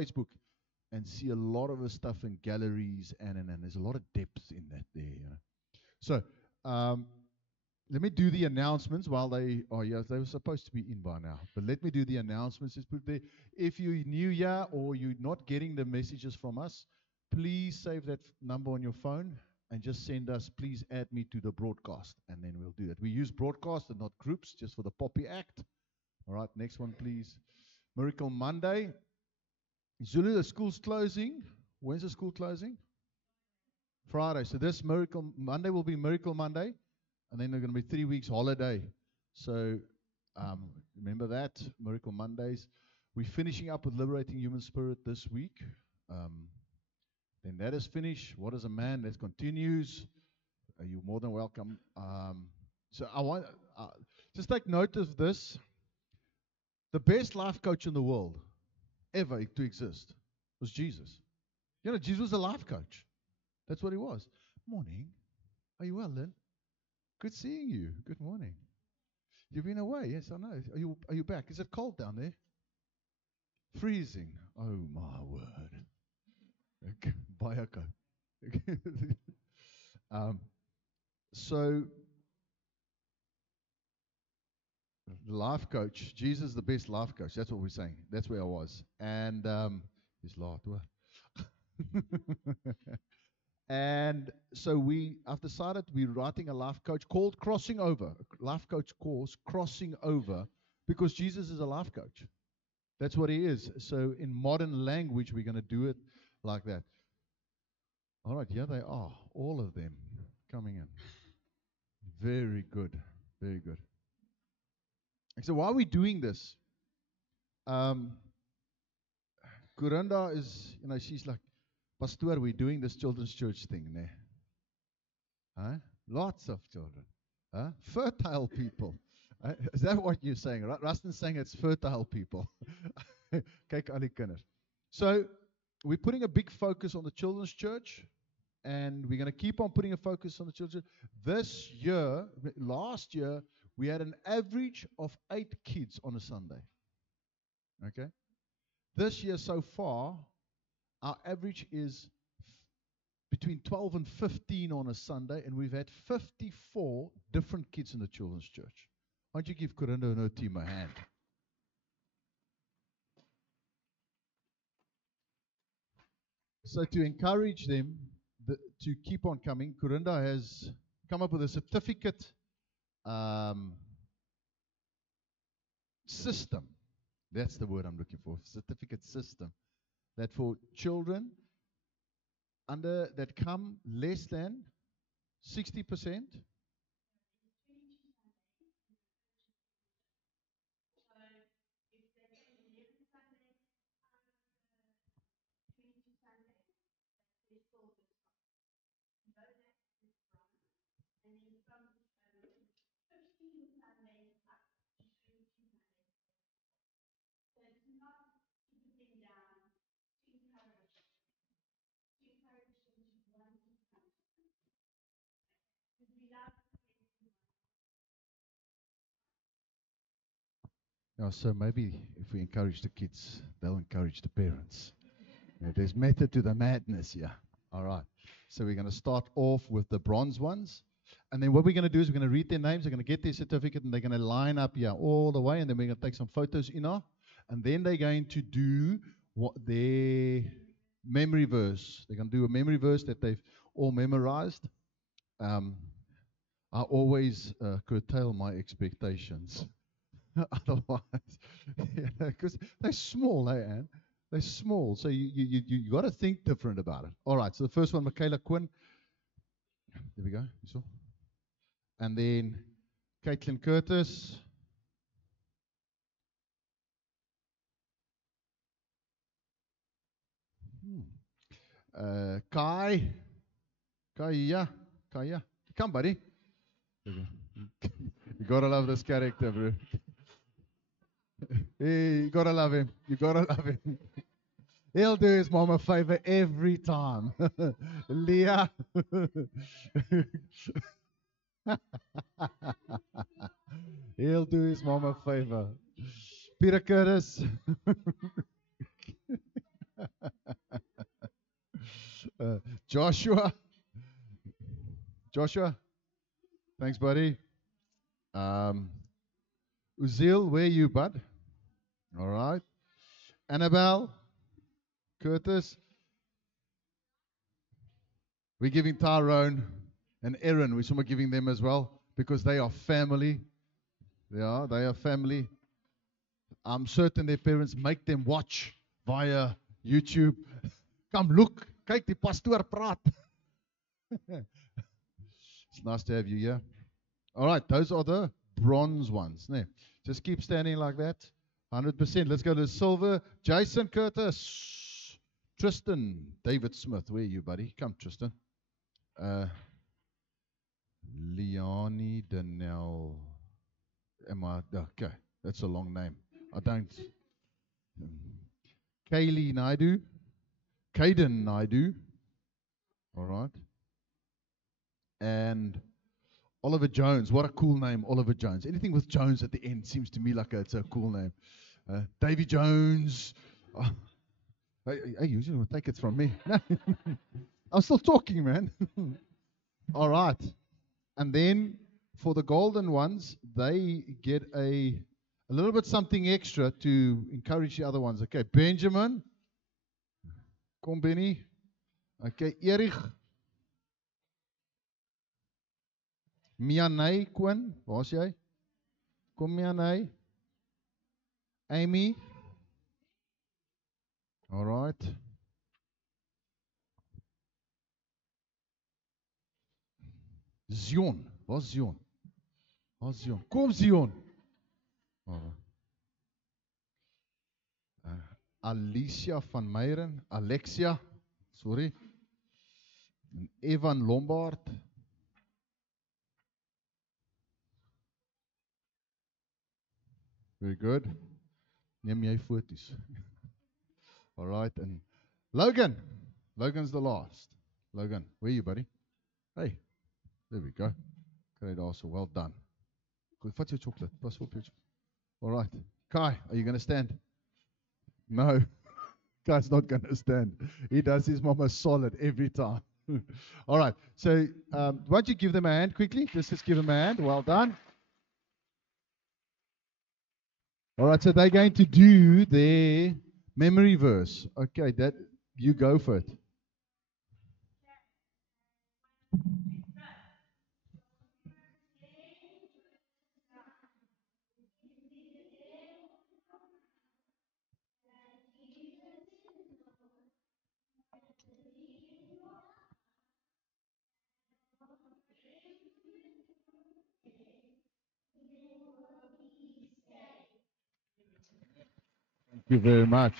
Facebook and see a lot of the stuff in galleries, and there's a lot of depth in that there. So um, let me do the announcements while they are here. They were supposed to be in by now, but let me do the announcements. Just put there. If you're new here or you're not getting the messages from us, please save that number on your phone and just send us, please add me to the broadcast, and then we'll do that. We use broadcast and not groups, just for the Poppy Act. All right, next one, please. Miracle Monday. Zulu, the school's closing. When's the school closing? Friday. So this Miracle Monday will be Miracle Monday, and then there's going to be 3 weeks holiday. So remember that, Miracle Mondays. We're finishing up with Liberating Human Spirit this week. Then that is finished. What is a man? That continues. You're more than welcome. So I want just take note of this. The best life coach in the world ever to exist was Jesus. You know, Jesus was a life coach. That's what he was. Morning. Are you well, Lynn? Good seeing you. Good morning. You've been away. Yes, I know. Are you back? Is it cold down there? Freezing. Oh my word. Buy a coat. So life coach. Jesus is the best life coach. That's what we're saying. That's where I was. And he's laughed. And so I've decided we're writing a life coach called Crossing Over, a life coach course, Crossing Over, because Jesus is a life coach. That's what he is. So in modern language, we're going to do it like that. All right, here they are, all of them coming in. Very good, very good. And so why are we doing this? Kuranda is, she's like, Pastor, we're doing this children's church thing, ne? Huh? Lots of children. Huh? Fertile people. Is that what you're saying? Rustin's saying it's fertile people. Kyk al die kinders. So we're putting a big focus on the children's church, and we're going to keep on putting a focus on the children. This year, last year, we had an average of 8 kids on a Sunday. Okay? This year so far, our average is between 12 and 15 on a Sunday, and we've had 54 different kids in the children's church. Why don't you give Corinda and her team a hand? So to encourage them to keep on coming, Corinda has come up with a certificate system. That's the word I'm looking for, certificate system. That for children that come less than 60%. Yeah, so maybe if we encourage the kids, they'll encourage the parents. There's method to the madness here. All right. So we're going to start off with the bronze ones. And then what we're going to do is we're going to read their names, they're going to get their certificate, and they're going to line up here all the way, and then we're going to take some photos in our, and then they're going to do what their memory verse. They're going to do a memory verse that they've all memorized. I always curtail my expectations. Otherwise, because they're small, Anne? They're small, so you got to think different about it. All right, so the first one, Michaela Quinn. There we go. You saw? And then Caitlin Curtis. Kai. Kaya. Come, buddy. Okay. You gotta love this character, bro. Hey, you gotta love him. You gotta love him. He'll do his mom a favor every time. Leah. He'll do his mom a favor. Peter Curtis. Uh, Joshua. Joshua. Thanks, buddy. Um, Uzil, where are you, bud? All right. Annabelle. Curtis. We're giving Tyrone and Aaron. We're giving them as well because they are family. They are family. I'm certain their parents make them watch via YouTube. Come look, kyk die pastoor praat. It's nice to have you here. All right, those are the bronze ones. Nee, just keep standing like that. 100%. Let's go to silver. Jason Curtis. Tristan. David Smith. Where are you, buddy? Come, Tristan. Leonie Danel. Okay, that's a long name. I don't. Kaylee Naidu. Caden Naidu. All right. And Oliver Jones. What a cool name, Oliver Jones. Anything with Jones at the end seems to me like it's a cool name. Davy Jones. Oh, hey, you shouldn't take it from me. I'm still talking, man. All right. And then for the golden ones, they get a little bit something extra to encourage the other ones. Okay, Benjamin. Kom, Benny. Okay, Erich. Mianay Quinn. Waar's jy? Kom, Mianay. Amy. All right. Zion. Waar's Zion? Waar's Zion? Kom, Zion. All right. Alicia van Meyeren, Alexia, sorry, en Evan Lombard. Very good. Neem jy foto's. All right, and Logan. Logan's the last. Logan, where are you, buddy? Hey, there we go. Great, also, well done. Good, what's your chocolate? Plus your chocolate. All right. Kai, are you going to stand? No. Guy's not going to stand. He does his mama solid every time. All right. So why don't you give them a hand quickly? Just give them a hand. Well done. All right. So they're going to do their memory verse. Okay. That you go for it. Thank you very much.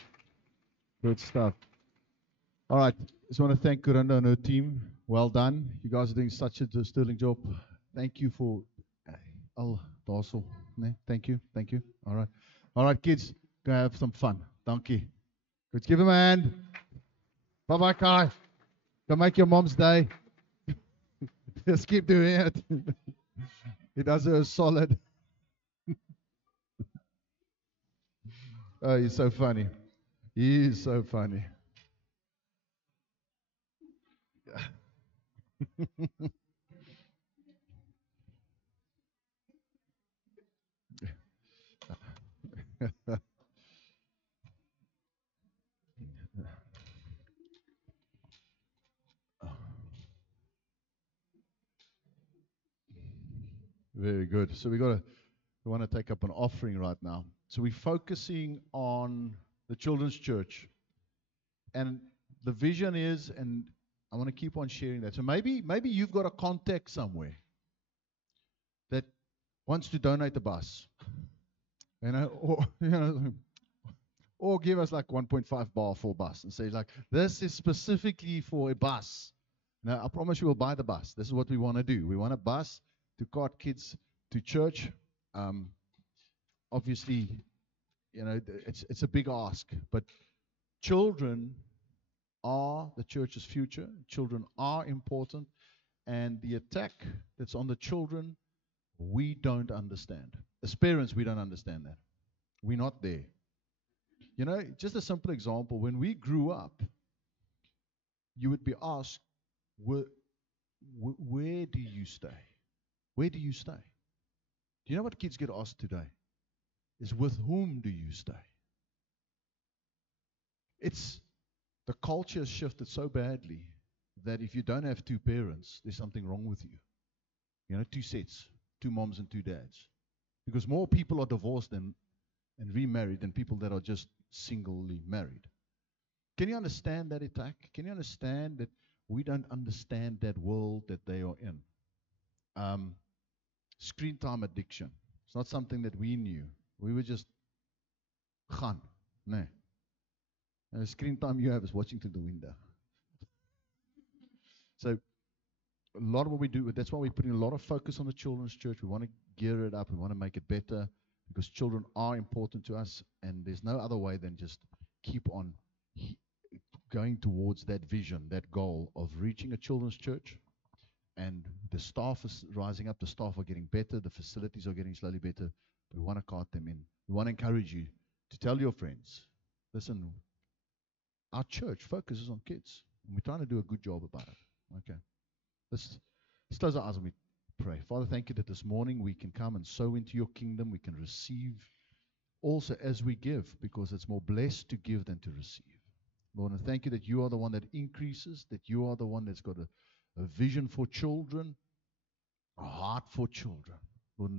Good stuff. All right. Just want to thank Kuranda and her team. Well done. You guys are doing such a sterling job. Thank you for all also. Thank you. Thank you. All right. All right, kids. Go have some fun. Donkey. Let's give him a hand. Bye-bye, Kai. Go make your mom's day. Just keep doing it. He does her solid. Oh, he's so funny. He is so funny. Very good. So we want to take up an offering right now. So we're focusing on the children's church, and the vision is, and I want to keep on sharing that. So maybe you've got a contact somewhere that wants to donate a bus, or give us like 1.5 bar for a bus and say like, this is specifically for a bus. Now I promise you we'll buy the bus. This is what we want to do. We want a bus to cart kids to church. Obviously, it's a big ask, but children are the church's future. Children are important, and the attack that's on the children, we don't understand. As parents, we don't understand that. We're not there. Just a simple example. When we grew up, you would be asked, where do you stay? Where do you stay? Do you know what kids get asked today? Is with whom do you stay? It's the culture has shifted so badly that if you don't have two parents, there's something wrong with you. You know, two sets, two moms and two dads. Because more people are divorced and remarried than people that are just singly married. Can you understand that attack? Can you understand that we don't understand that world that they are in? Screen time addiction. It's not something that we knew. We were just gaan. No. And the screen time you have is watching through the window. So a lot of what we do, that's why we're putting a lot of focus on the children's church. We want to gear it up. We want to make it better because children are important to us, and there's no other way than just keep on going towards that vision, that goal of reaching a children's church. And the staff is rising up. The staff are getting better. The facilities are getting slowly better. We want to cart them in. We want to encourage you to tell your friends, listen, our church focuses on kids. And we're trying to do a good job about it. Okay. Let's close our eyes and we pray. Father, thank you that this morning we can come and sow into your kingdom. We can receive also as we give, because it's more blessed to give than to receive. Lord, and thank you that you are the one that increases, that you are the one that's got a vision for children, a heart for children. Lord,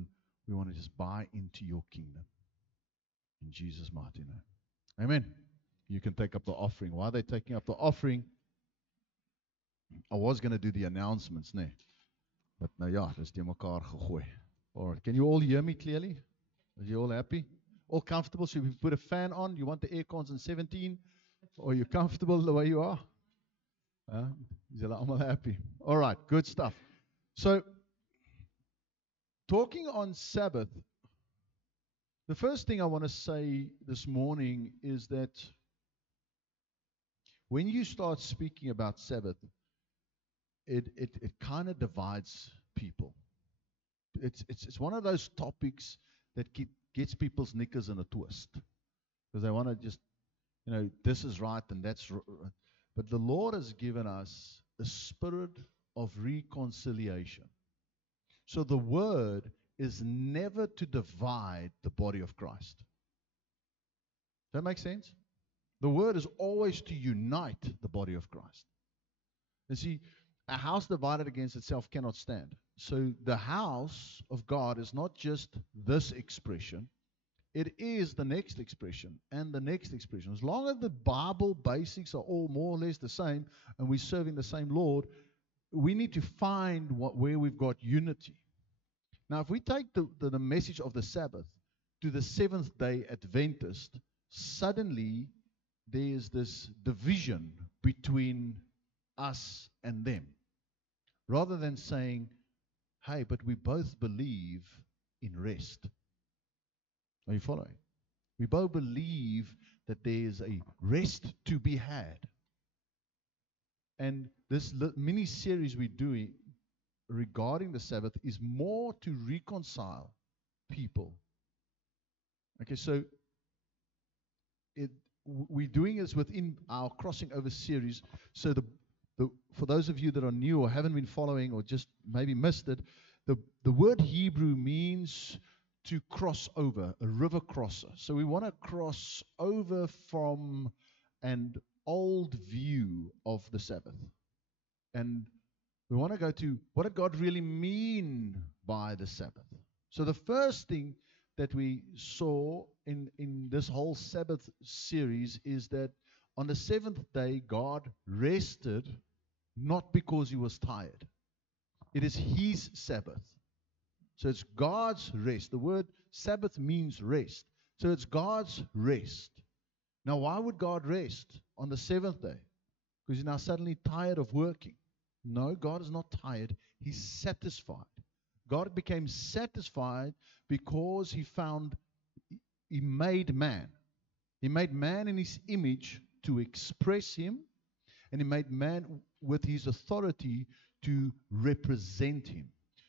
we want to just buy into your kingdom. In Jesus' mighty name. Amen. You can take up the offering. While they're taking up the offering, I was going to do the announcements, nee. But nou ja, dis te mekaar gegooi. All right. Can you all hear me clearly? Are you all happy? All comfortable? So if you put a fan on, you want the air cons in 17? Or you're comfortable the way you are? Is you all happy? All right, good stuff. So, talking on Sabbath, the first thing I want to say this morning is that when you start speaking about Sabbath, it kind of divides people. It's one of those topics that gets people's knickers in a twist. Because they want to just, this is right and that's right. But the Lord has given us a spirit of reconciliation. So the word is never to divide the body of Christ. Does that make sense? The word is always to unite the body of Christ. You see, a house divided against itself cannot stand. So the house of God is not just this expression. It is the next expression and the next expression. As long as the Bible basics are all more or less the same and we're serving the same Lord, we need to find where we've got unity. Now, if we take the message of the Sabbath to the Seventh-day Adventist, suddenly there's this division between us and them. Rather than saying, hey, but we both believe in rest. Are you following? We both believe that there is a rest to be had. And this mini-series we're doing regarding the Sabbath is more to reconcile people. Okay, so we're doing this within our Crossing Over series. So for those of you that are new or haven't been following or just maybe missed it, the word Hebrew means to cross over, a river crosser. So we want to cross over from an old view of the Sabbath. And we want to go to what did God really mean by the Sabbath? So the first thing that we saw in this whole Sabbath series is that on the seventh day, God rested not because he was tired. It is his Sabbath. So it's God's rest. The word Sabbath means rest. So it's God's rest. Now, why would God rest on the seventh day? Because he's now suddenly tired of working. No, God is not tired. He's satisfied. God became satisfied because he made man. He made man in his image to express him, and he made man with his authority to represent him.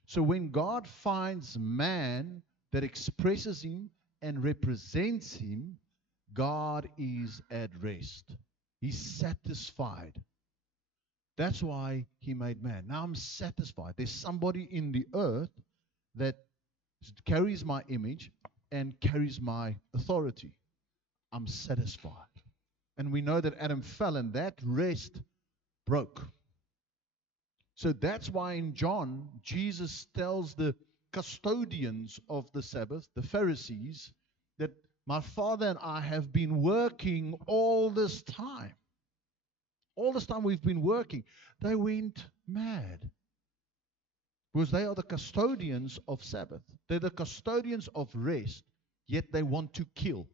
So when God finds man that expresses him and represents him, God is at rest. He's satisfied. That's why He made man. Now I'm satisfied. There's somebody in the earth that carries my image and carries my authority. I'm satisfied. And we know that Adam fell and that rest broke. So that's why in John, Jesus tells the custodians of the Sabbath, the Pharisees, that my Father and I have been working all this time. All this time we've been working. They went mad. Because they are the custodians of Sabbath. They're the custodians of rest, yet they want to kill.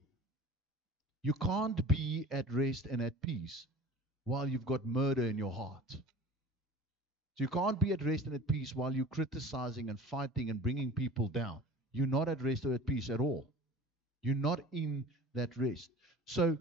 You can't be at rest and at peace while you've got murder in your heart. So you can't be at rest and at peace while you're criticizing and fighting and bringing people down. You're not at rest or at peace at all. You're not in that rest. So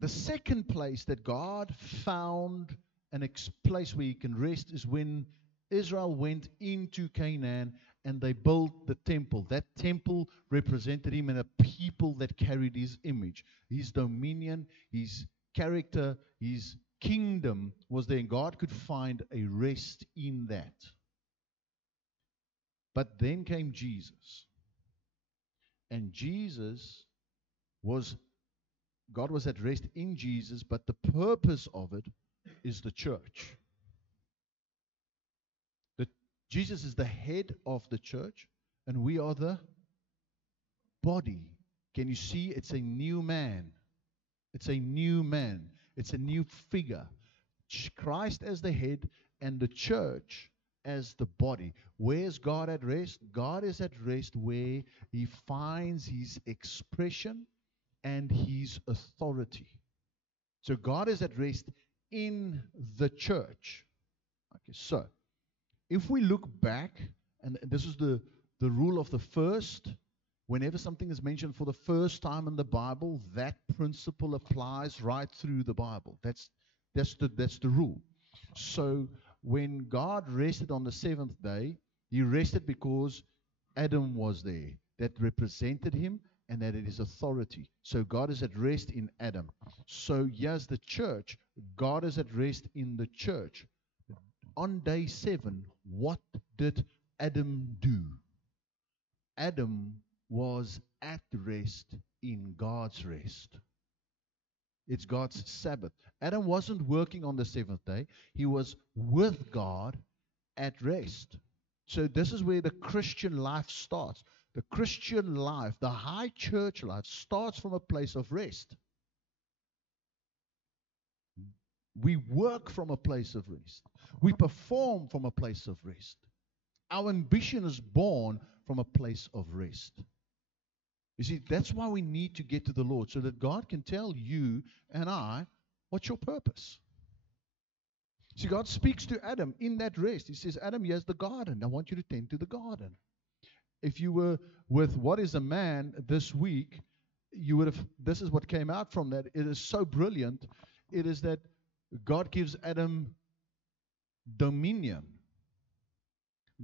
the second place that God found a place where He can rest is when Israel went into Canaan and they built the temple. That temple represented Him and a people that carried His image. His dominion, His character, His kingdom was there, and God could find a rest in that. But then came Jesus. And God was at rest in Jesus, but the purpose of it is the church. Jesus is the head of the church, and we are the body. Can you see? It's a new man. It's a new man. It's a new figure. Christ as the head and the church as the body. Where is God at rest? God is at rest where He finds His expression and His authority. So God is at rest in the church. Okay, so if we look back, and this is the rule of the first, whenever something is mentioned for the first time in the Bible, that principle applies right through the Bible. That's the rule. So when God rested on the seventh day, He rested because Adam was there. That represented Him and that it is authority. So God is at rest in Adam. So yes, the church, God is at rest in the church. On day 7, what did Adam do? Adam was at rest in God's rest. It's God's Sabbath. Adam wasn't working on the seventh day. He was with God at rest. So this is where the Christian life starts. The Christian life, the high church life, starts from a place of rest. We work from a place of rest. We perform from a place of rest. Our ambition is born from a place of rest. You see, that's why we need to get to the Lord, so that God can tell you and I, what's your purpose? See, God speaks to Adam in that rest. He says, Adam, here's the garden. I want you to tend to the garden. If you were with What is a Man this week, you would have, this is what came out from that. It is so brilliant. It is that God gives Adam dominion.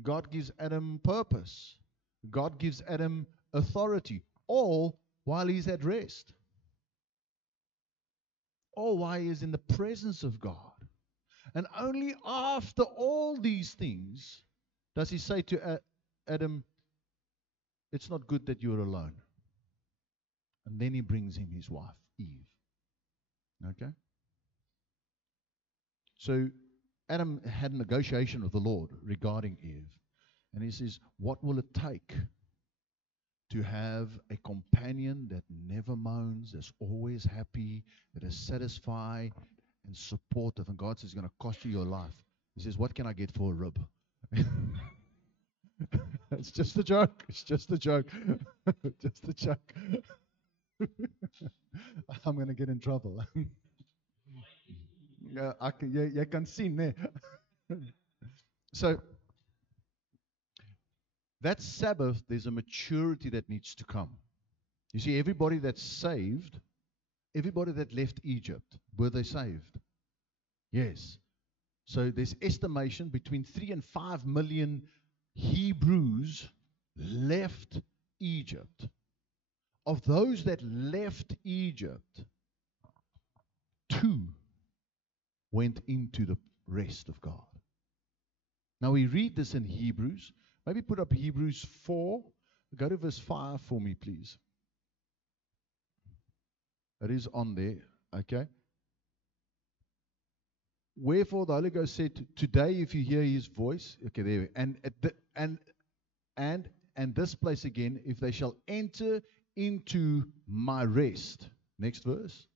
God gives Adam purpose. God gives Adam authority, all while he's at rest. All while he is in the presence of God. And only after all these things does he say to Adam, it's not good that you're alone. And then he brings him his wife, Eve. Okay? So Adam had a negotiation with the Lord regarding Eve. And he says, what will it take to have a companion that never moans, that's always happy, that is satisfied and supportive? And God says, it's going to cost you your life. He says, what can I get for a rib? It's just a joke. It's just a joke. Just a joke. I'm going to get in trouble. Jy kan sien, né? So, that Sabbath, there's a maturity that needs to come. You see, everybody that's saved, everybody that left Egypt, were they saved? Yes. So there's estimation between 3 and 5 million Hebrews left Egypt. Of those that left Egypt, 2 went into the rest of God. Now we read this in Hebrews. Maybe put up Hebrews 4. Go to verse 5 for me, please. It is on there, okay? Wherefore the Holy Ghost said, today if you hear his voice, okay, there we go. And this place again, if they shall enter into my rest. Next verse.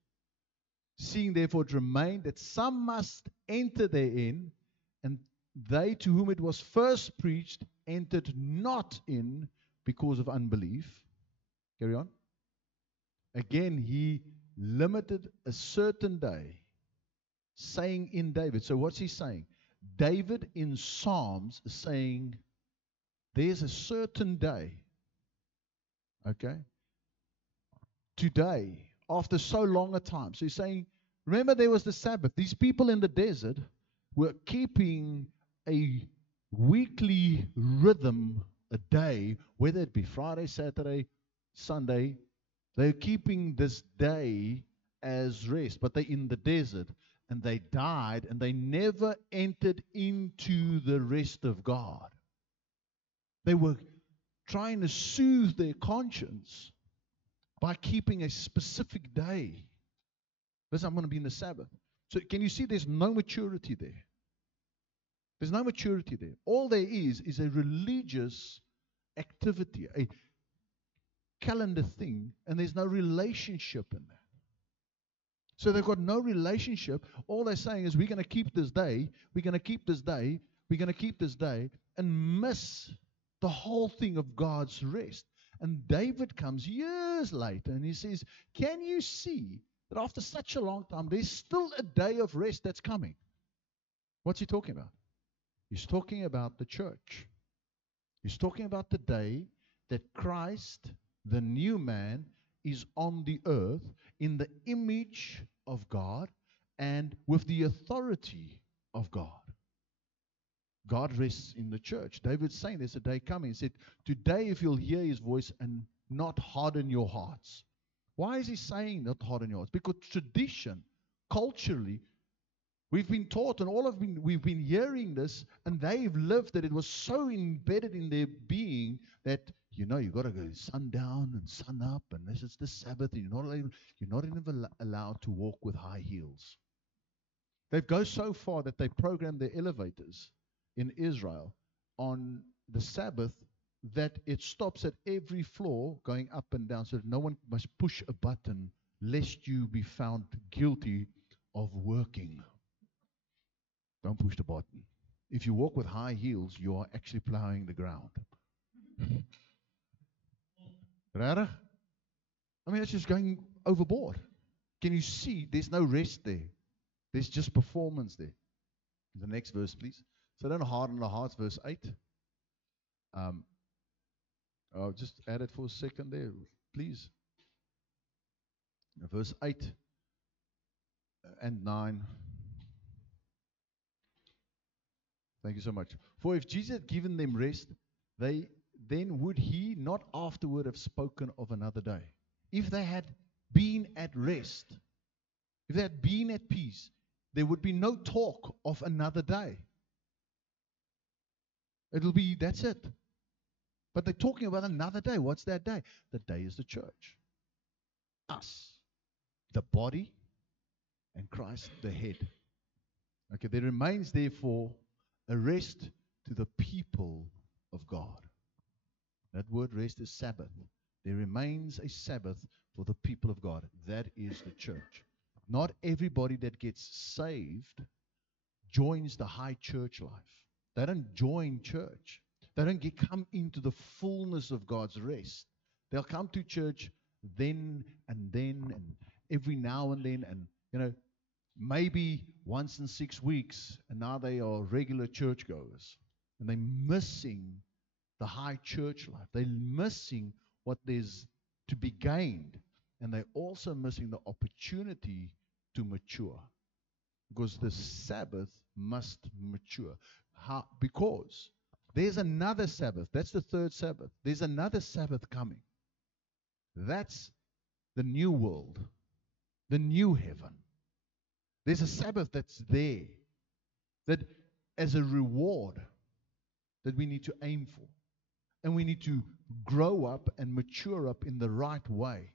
Seeing therefore it remained that some must enter therein, and they to whom it was first preached entered not in because of unbelief. Carry on. Again, he limited a certain day, saying in David. So what's he saying? David in Psalms is saying, there's a certain day, okay, today, after so long a time. So he's saying, remember there was the Sabbath. These people in the desert were keeping a weekly rhythm, a day, whether it be Friday, Saturday, Sunday. They're keeping this day as rest, but they're in the desert, and they died, and they never entered into the rest of God. They were trying to soothe their conscience by keeping a specific day. Listen, I'm going to be in the Sabbath. So can you see there's no maturity there? There's no maturity there. All there is a religious activity, a calendar thing, and there's no relationship in that. So they've got no relationship. All they're saying is, we're going to keep this day, we're going to keep this day, we're going to keep this day, and miss the whole thing of God's rest. And David comes years later and he says, can you see that after such a long time, there's still a day of rest that's coming? What's he talking about? He's talking about the church. He's talking about the day that Christ, the new man, is on the earth in the image of God and with the authority of God. God rests in the church. David's saying there's a day coming. He said, today if you'll hear his voice and not harden your hearts. Why is he saying not harden your hearts? Because tradition, culturally, we've been taught, and we've been hearing this, and they've lived that it was so embedded in their being that, you've got to go sundown and sun up, and this is the Sabbath, and you're not even allowed to walk with high heels. They go so far that they program their elevators in Israel on the Sabbath that it stops at every floor going up and down, so that no one must push a button lest you be found guilty of working. Don't push the button. If you walk with high heels, you are actually plowing the ground. Rara? I mean, it's just going overboard. Can you see there's no rest there? There's just performance there. The next verse, please. So don't harden the hearts, verse 8. I'll just add it for a second there, please. Verse 8 and 9. Thank you so much. For if Jesus had given them rest, then would he not afterward have spoken of another day? If they had been at rest, if they had been at peace, there would be no talk of another day. That's it. But they're talking about another day. What's that day? The day is the church. Us, the body, and Christ, the head. Okay, there remains therefore a rest to the people of God. That word rest is Sabbath. There remains a Sabbath for the people of God. That is the church. Not everybody that gets saved joins the high church life. They don't join church. They don't come into the fullness of God's rest. They'll come to church then and every now and then, and maybe once in 6 weeks, and now they are regular churchgoers. And they're missing the high church life. They're missing what there's to be gained. And they're also missing the opportunity to mature. Because the Sabbath must mature. How? Because there's another Sabbath. That's the third Sabbath. There's another Sabbath coming. That's the new world, the new heaven. There's a Sabbath that's there, that as a reward that we need to aim for. And we need to grow up and mature up in the right way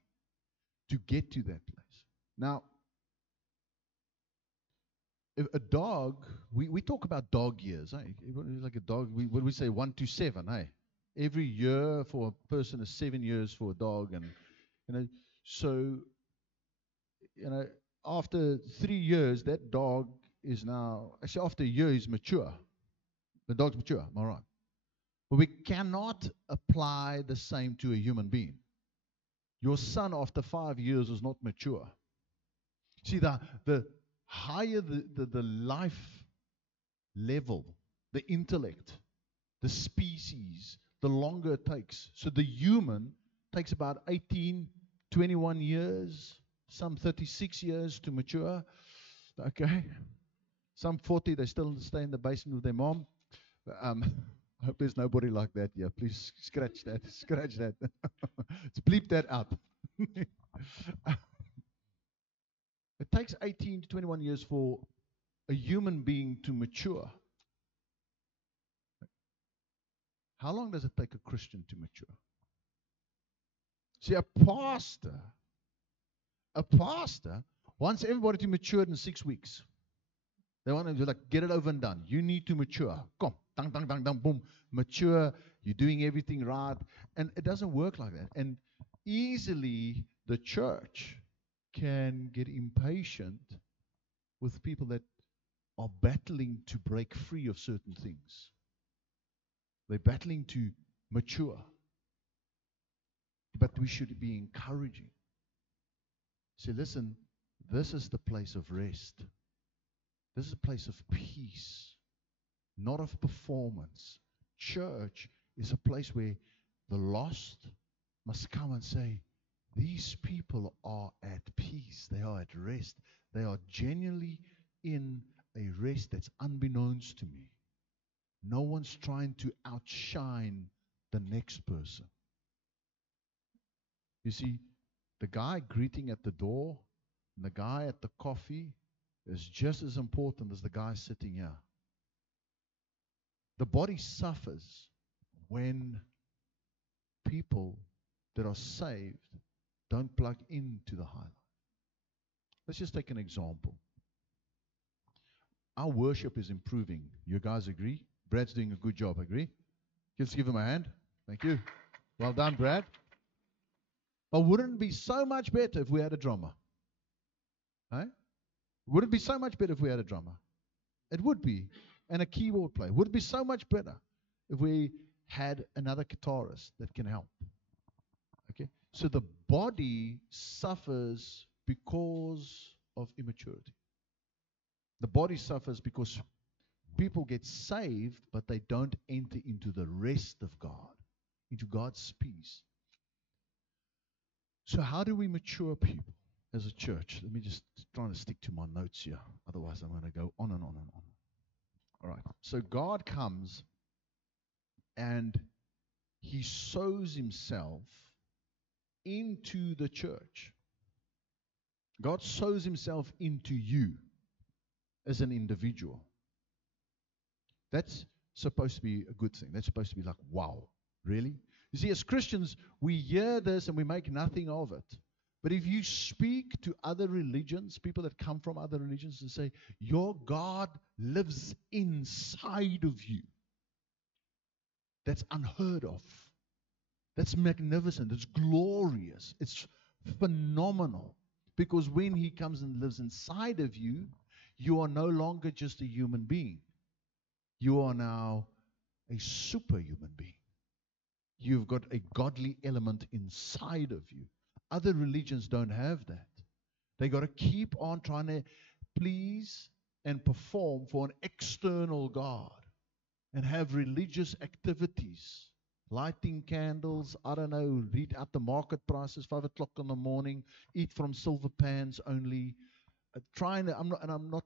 to get to that place. Now, if a dog, we talk about dog years, eh? Like a dog, what do we say, 1 to 7, eh? Every year for a person is 7 years for a dog, and so after 3 years, that dog is now actually after a year he's mature. The dog's mature, am I right? But we cannot apply the same to a human being. Your son after 5 years is not mature. See, the higher the life level, the intellect, the species, the longer it takes. So the human takes about 18, 21 years, some 36 years to mature. Okay. Some 40, they still stay in the basement with their mom. I hope there's nobody like that here. Please scratch that. Scratch that. Let's bleep that out. It takes 18 to 21 years for a human being to mature. How long does it take a Christian to mature? See, a pastor wants everybody to mature in 6 weeks. They want to get it over and done. You need to mature. Come, dang, dang, dang, dang, boom, mature. You're doing everything right. And it doesn't work like that. And easily the church can get impatient with people that are battling to break free of certain things. They're battling to mature. But we should be encouraging. Say, listen, this is the place of rest. This is a place of peace, not of performance. Church is a place where the lost must come and say, these people are at peace. They are at rest. They are genuinely in a rest that's unbeknownst to me. No one's trying to outshine the next person. You see, the guy greeting at the door and the guy at the coffee is just as important as the guy sitting here. The body suffers when people that are saved don't plug into the highlight. Let's just take an example. Our worship is improving. You guys agree? Brad's doing a good job, agree? Let's give him a hand. Thank you. Well done, Brad. But wouldn't it be so much better if we had a drummer? Huh? Would it be so much better if we had a drummer? It would be. And a keyboard player. Would it be so much better if we had another guitarist that can help? Okay? So the body suffers because of immaturity. The body suffers because people get saved, but they don't enter into the rest of God, into God's peace. So how do we mature people as a church? Let me just try to stick to my notes here. Otherwise, I'm going to go on and on and on. All right. So God comes and he sows himself into the church. God sows himself into you as an individual. That's supposed to be a good thing. That's supposed to be like, wow, really? You see, as Christians, we hear this and we make nothing of it. But if you speak to other religions, people that come from other religions, and say, your God lives inside of you, that's unheard of. That's magnificent. It's glorious. It's phenomenal. Because when he comes and lives inside of you, you are no longer just a human being. You are now a superhuman being. You've got a godly element inside of you. Other religions don't have that. They got to keep on trying to please and perform for an external God and have religious activities, lighting candles, I don't know, read out the market prices, 5 o'clock in the morning, eat from silver pans only, I'm not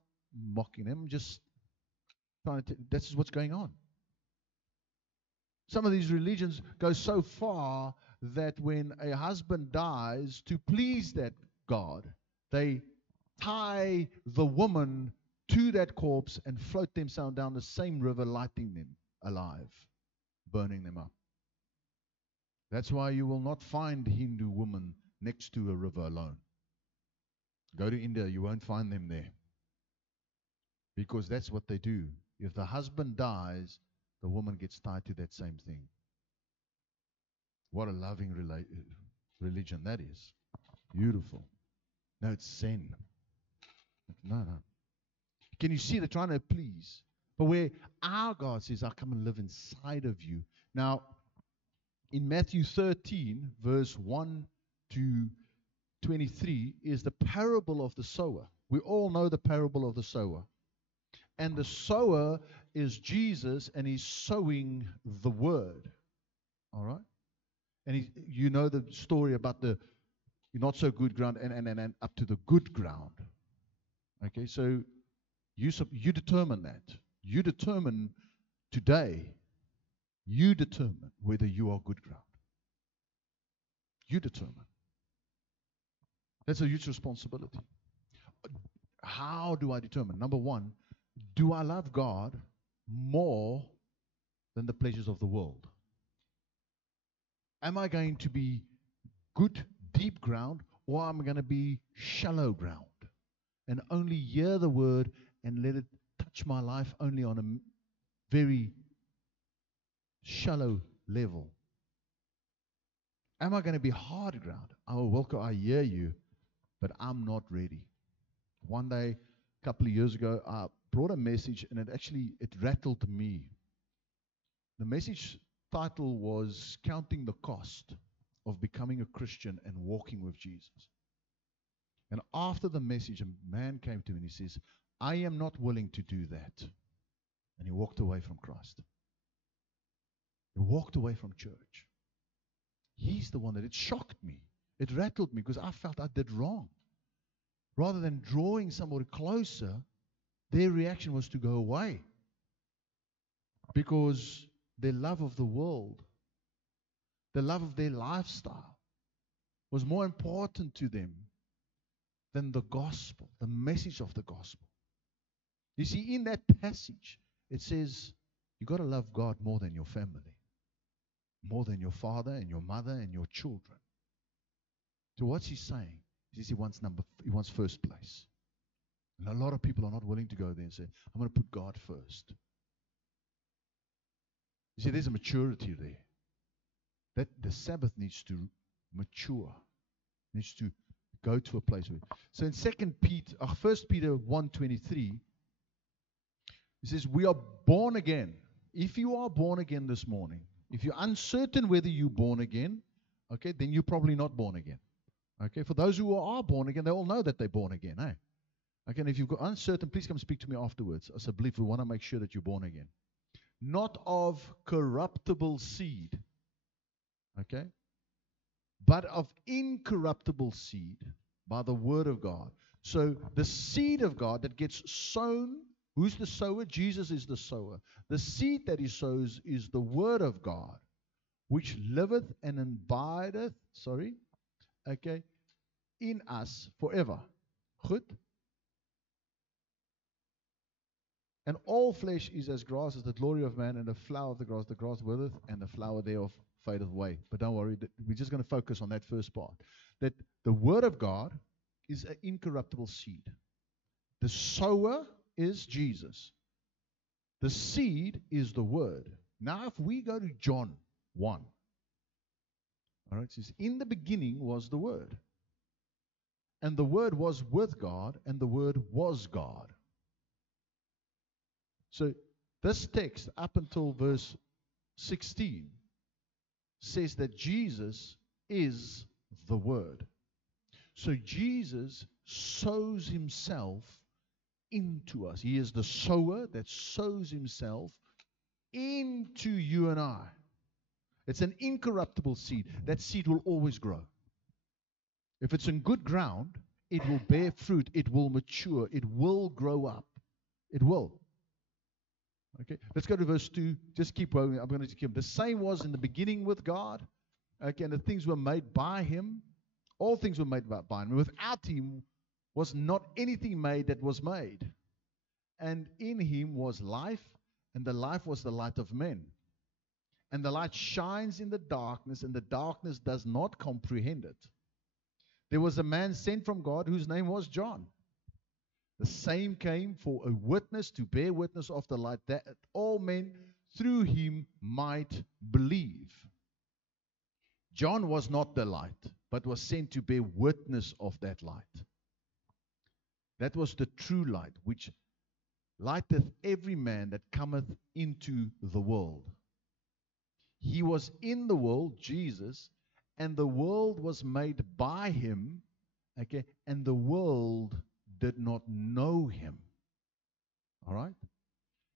mocking them, I'm just trying to, this is what's going on. Some of these religions go so far that when a husband dies, to please that God, they tie the woman to that corpse and float themselves down the same river, lighting them alive, burning them up. That's why you will not find Hindu women next to a river alone. Go to India, you won't find them there. Because that's what they do. If the husband dies, the woman gets tied to that same thing. What a loving religion that is. Beautiful. No, it's sin. No. Can you see they're trying to please? But where our God says, I'll come and live inside of you. Now, in Matthew 13, verse 1 to 23, is the parable of the sower. We all know the parable of the sower. And the sower is Jesus, and he's sowing the word. All right? And you know the story about the not so good ground and up to the good ground. Okay, so you determine that. You determine today, you determine whether you are good ground. You determine. That's a huge responsibility. How do I determine? Number one, do I love God more than the pleasures of the world? Am I going to be good, deep ground, or am I going to be shallow ground and only hear the word and let it touch my life only on a very shallow level? Am I going to be hard ground? Oh, welcome, I hear you, but I'm not ready. One day, a couple of years ago, I brought a message, and it rattled me. The message title was Counting the Cost of Becoming a Christian and Walking with Jesus. And after the message, a man came to me and he says, I am not willing to do that. And he walked away from Christ. He walked away from church. He's the one that it shocked me. It rattled me because I felt I did wrong. Rather than drawing somebody closer, their reaction was to go away. Because their love of the world, the love of their lifestyle, was more important to them than the gospel, the message of the gospel. You see, in that passage, it says, you got to love God more than your family, more than your father and your mother and your children. So what's he saying? He says he wants first place. And a lot of people are not willing to go there and say, I'm going to put God first. You see, there's a maturity there. That the Sabbath needs to mature, needs to go to a place where. So in 1 Peter 1:23, it says, we are born again. If you are born again this morning, if you're uncertain whether you're born again, okay, then you're probably not born again. Okay, for those who are born again, they all know that they're born again. Eh? Okay, and if you've got uncertain, please come speak to me afterwards. As I believe we want to make sure that you're born again. Not of corruptible seed, okay, but of incorruptible seed by the word of God. So the seed of God that gets sown, who's the sower? Jesus is the sower. The seed that he sows is the word of God, which liveth and abideth, okay, in us forever. Good. And all flesh is as grass, as the glory of man, and the flower of the grass withereth, and the flower thereof fadeth away. But don't worry, we're just going to focus on that first part. That the word of God is an incorruptible seed. The sower is Jesus. The seed is the word. Now if we go to John 1, all right, it says, in the beginning was the word. And the word was with God, and the word was God. So this text, up until verse 16, says that Jesus is the Word. So Jesus sows himself into us. He is the sower that sows himself into you and I. It's an incorruptible seed. That seed will always grow. If it's in good ground, it will bear fruit. It will mature. It will grow up. It will. Okay, let's go to verse 2. Just keep going. I'm going to keep. The same was in the beginning with God. Okay, and the things were made by him. All things were made by him. Without him was not anything made that was made. And in him was life, and the life was the light of men. And the light shines in the darkness, and the darkness does not comprehend it. There was a man sent from God whose name was John. The same came for a witness to bear witness of the light, that all men through him might believe. John was not the light, but was sent to bear witness of that light. That was the true light, which lighteth every man that cometh into the world. He was in the world, Jesus, and the world was made by him, okay, and the world did not know him. All right?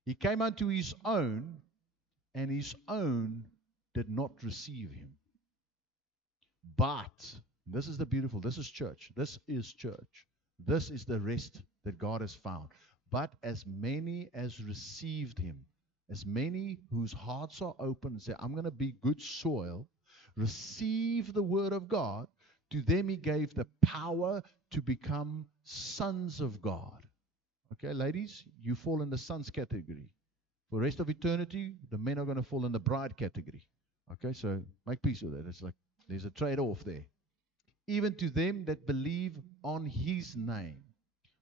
He came unto his own, and his own did not receive him. But, this is the beautiful, this is church. This is church. This is the rest that God has found. But as many as received him, as many whose hearts are open and say, I'm going to be good soil, receive the word of God, to them he gave the power to become sons of God. Okay, ladies, you fall in the sons category. For the rest of eternity, the men are going to fall in the bride category. Okay, so make peace with that. It's like there's a trade-off there. Even to them that believe on his name,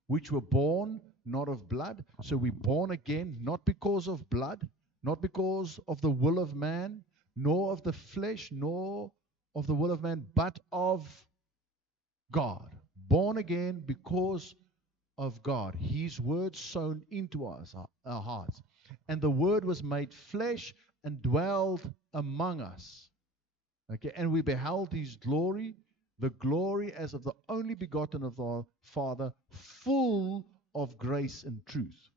which were born not of blood. So we're born again, not because of blood, not because of the will of man, nor of the flesh, nor of the will of man, but of God. Born again because of God. His word sown into us, our hearts. And the word was made flesh and dwelled among us. Okay, and we beheld his glory, the glory as of the only begotten of our Father, full of grace and truth.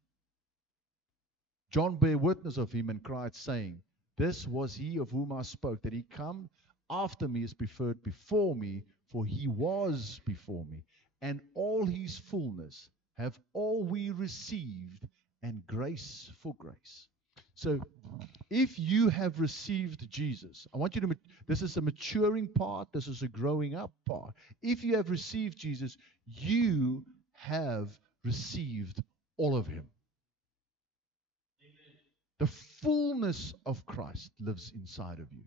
John bare witness of him and cried, saying, This was he of whom I spoke, that he come after me is preferred before me, for he was before me. And all his fullness have all we received, and grace for grace. So, if you have received Jesus, I want you to, this is a maturing part, this is a growing up part. If you have received Jesus, you have received all of him. Amen. The fullness of Christ lives inside of you.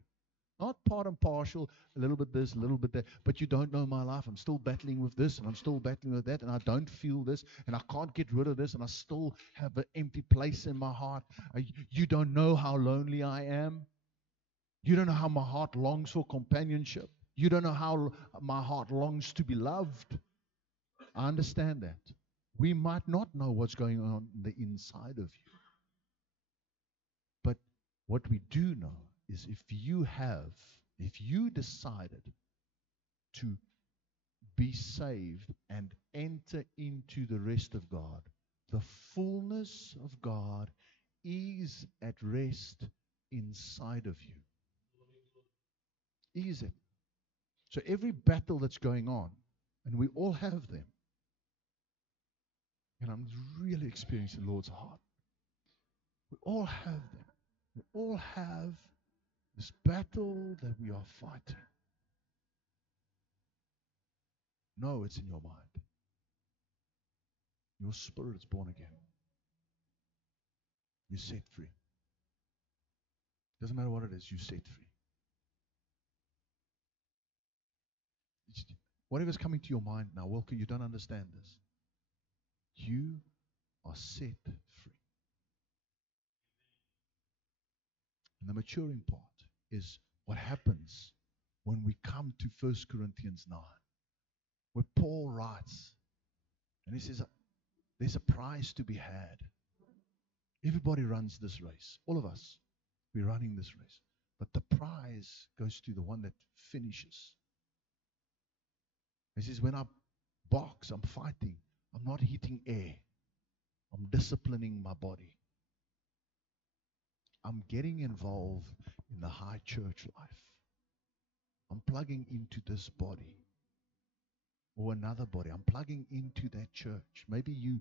Not part and partial, a little bit this, a little bit that, but you don't know my life. I'm still battling with this, and I'm still battling with that, and I don't feel this, and I can't get rid of this, and I still have an empty place in my heart. You don't know how lonely I am. You don't know how my heart longs for companionship. You don't know how my heart longs to be loved. I understand that. We might not know what's going on the inside of you. But what we do know is if you decided to be saved and enter into the rest of God, the fullness of God is at rest inside of you. Is it? So every battle that's going on, and we all have them, and I'm really experiencing the Lord's heart. We all have them. We all have this battle that we are fighting. No, it's in your mind. Your spirit is born again. You're set free. Doesn't matter what it is, you're set free. Whatever's coming to your mind now, welcome, you don't understand this. You are set free. And the maturing part is what happens when we come to 1 Corinthians 9, where Paul writes, and he says, there's a prize to be had. Everybody runs this race. All of us, we're running this race. But the prize goes to the one that finishes. He says, when I box, I'm fighting. I'm not hitting air. I'm disciplining my body. I'm getting involved in the high church life. I'm plugging into this body or another body. I'm plugging into that church. Maybe you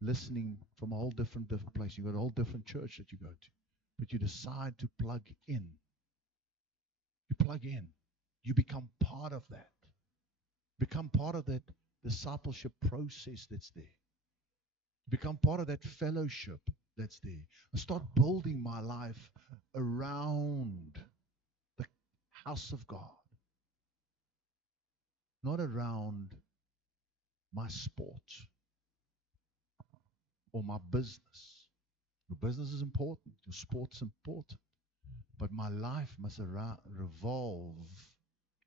listening from a whole different place. You've got a whole different church that you go to. But you decide to plug in. You plug in. You become part of that. Become part of that discipleship process that's there. Become part of that fellowship that's there. And start building my life around the house of God, not around my sport or my business. Your business is important, your sport's important, but my life must revolve,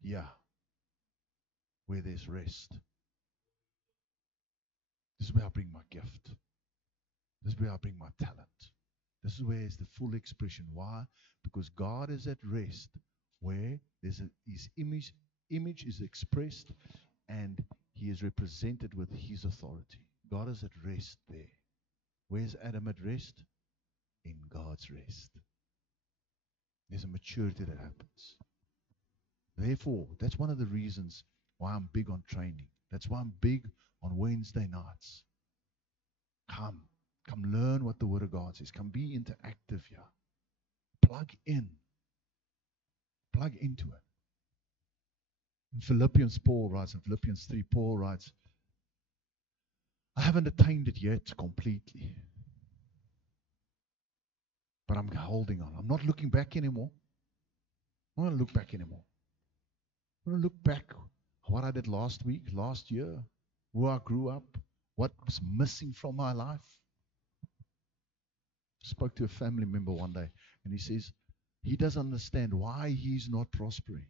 yeah, where there's rest. This is where I bring my gift. This is where I bring my talent. This is where it's the full expression. Why? Because God is at rest where His image is expressed and He is represented with His authority. God is at rest there. Where's Adam at rest? In God's rest. There's a maturity that happens. Therefore, that's one of the reasons why I'm big on training. That's why I'm big on Wednesday nights. Come learn what the Word of God says. Come be interactive here. Plug into it. In Philippians 3, Paul writes, I haven't attained it yet completely, but I'm holding on. I'm not looking back anymore. I'm not going to look back anymore. I'm going to look back what I did last week, last year, where I grew up, what was missing from my life. I spoke to a family member one day, and he says he doesn't understand why he's not prospering,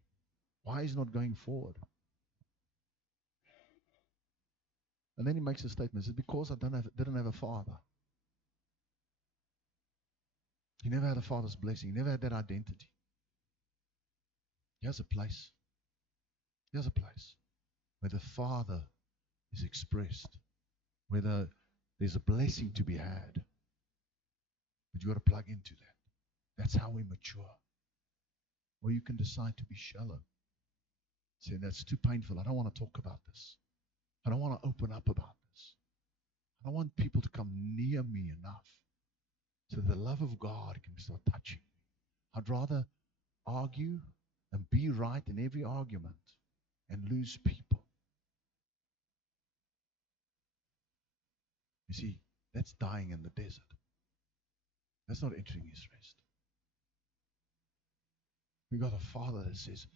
why he's not going forward. And then he makes a statement. He says, because I didn't have a father. He never had a father's blessing. He never had that identity. He has a place. He has a place where the Father is expressed, where there's a blessing to be had. But you got to plug into that. That's how we mature. Or you can decide to be shallow. Say, that's too painful. I don't want to talk about this. I don't want to open up about this. I don't want people to come near me enough so the love of God can start touching me. I'd rather argue and be right in every argument and lose people. You see, that's dying in the desert. That's not entering His rest. We got a Father that says,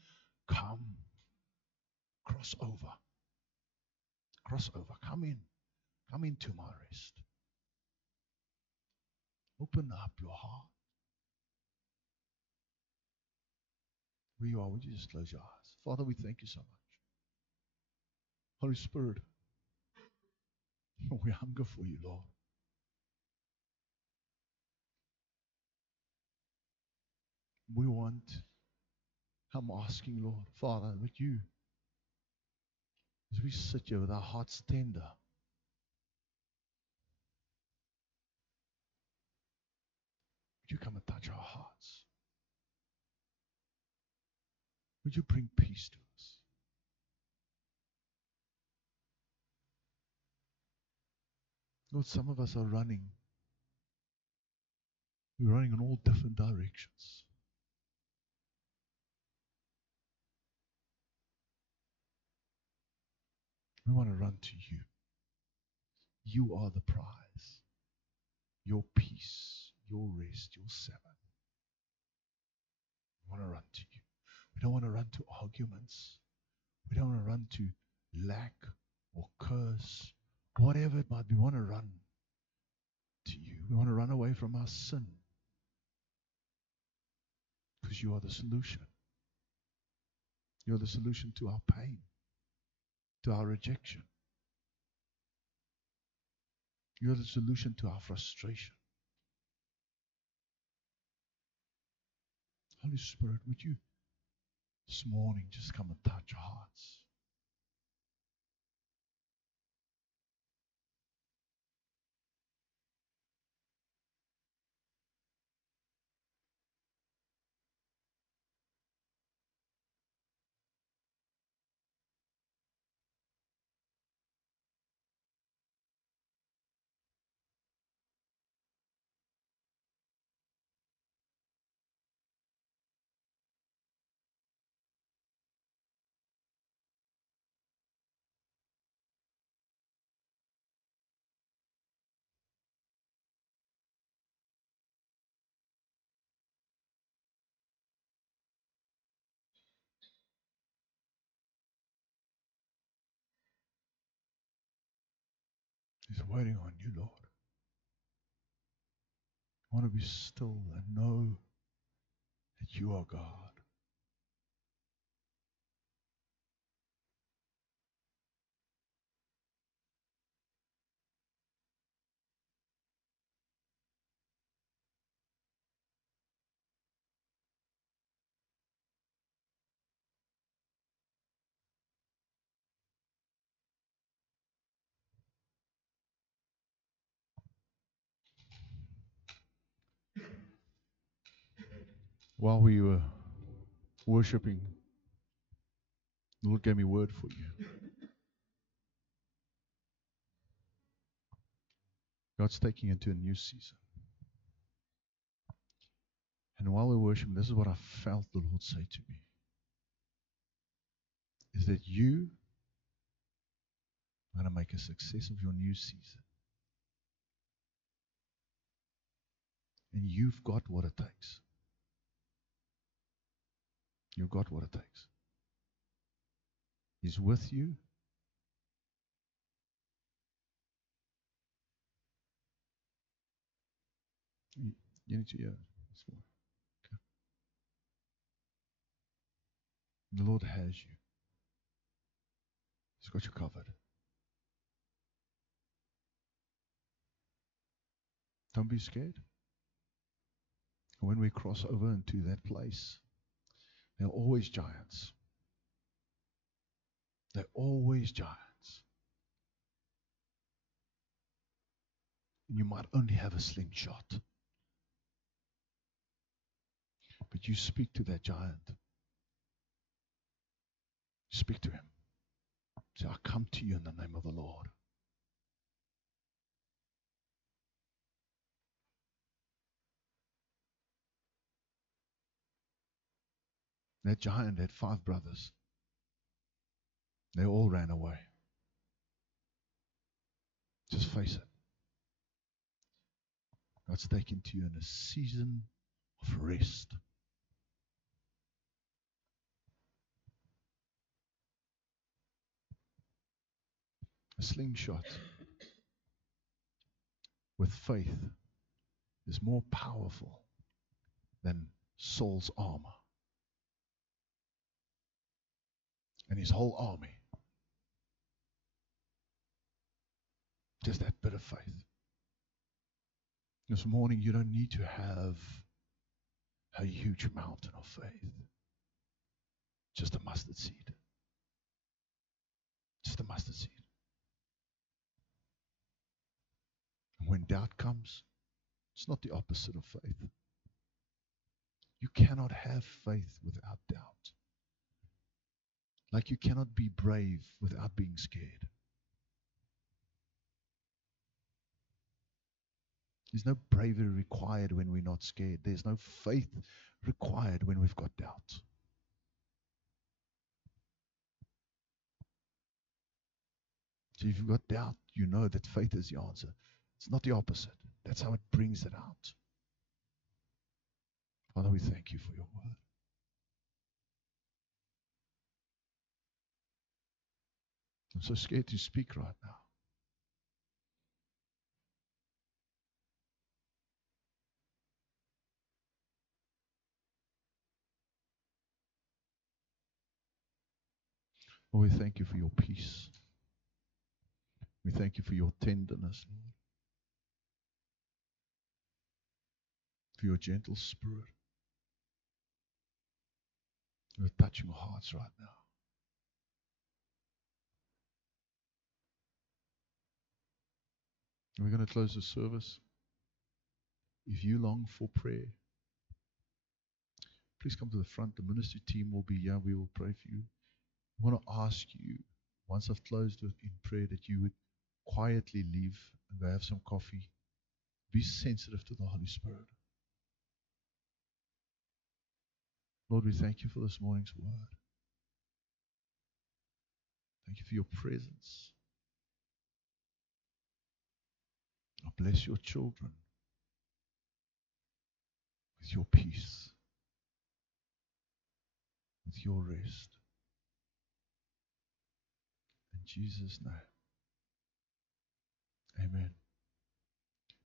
come, cross over, come into my rest. Open up your heart. Where you are, would you just close your eyes? Father, we thank you so much. Holy Spirit, we hunger for you, Lord. We want, I'm asking, Lord, Father, that you, as we sit here with our hearts tender, would you come and touch our hearts? Would you bring peace to us? Lord, some of us are running. We're running in all different directions. We want to run to you. You are the prize. Your peace, your rest, your Sabbath. We want to run to you. We don't want to run to arguments. We don't want to run to lack or curse, whatever it might be. We want to run to you. We want to run away from our sin because you are the solution. You're the solution to our pain, to our rejection. You're the solution to our frustration. Holy Spirit, would you this morning just come and touch our hearts? He's waiting on you, Lord. I want to be still and know that you are God. While we were worshiping, the Lord gave me a word for you. God's taking you into a new season. And while we're worshiping, this is what I felt the Lord say to me. Is that you are going to make a success of your new season. And you've got what it takes. You've got what it takes. He's with you. You need to hear. Okay. The Lord has you. He's got you covered. Don't be scared. When we cross over into that place, there are always giants. There are always giants. And you might only have a slingshot. But you speak to that giant. Speak to him. Say, I come to you in the name of the Lord. That giant had 5 brothers. They all ran away. Just face it. God's taken to you in a season of rest. A slingshot with faith is more powerful than Saul's armor and his whole army. Just that bit of faith. This morning, you don't need to have a huge mountain of faith. Just a mustard seed. Just a mustard seed. And when doubt comes, it's not the opposite of faith. You cannot have faith without doubt. Like you cannot be brave without being scared. There's no bravery required when we're not scared. There's no faith required when we've got doubt. So if you've got doubt, you know that faith is the answer. It's not the opposite. That's how it brings it out. Father, we thank you for your word. I'm so scared to speak right now. Lord, we thank you for your peace. We thank you for your tenderness, Lord. For your gentle spirit. You're touching hearts right now. And we're going to close the service. If you long for prayer, please come to the front. The ministry team will be here. We will pray for you. I want to ask you, once I've closed in prayer, that you would quietly leave and go have some coffee. Be sensitive to the Holy Spirit. Lord, we thank you for this morning's word. Thank you for your presence. I bless your children with your peace, with your rest. In Jesus' name, Amen.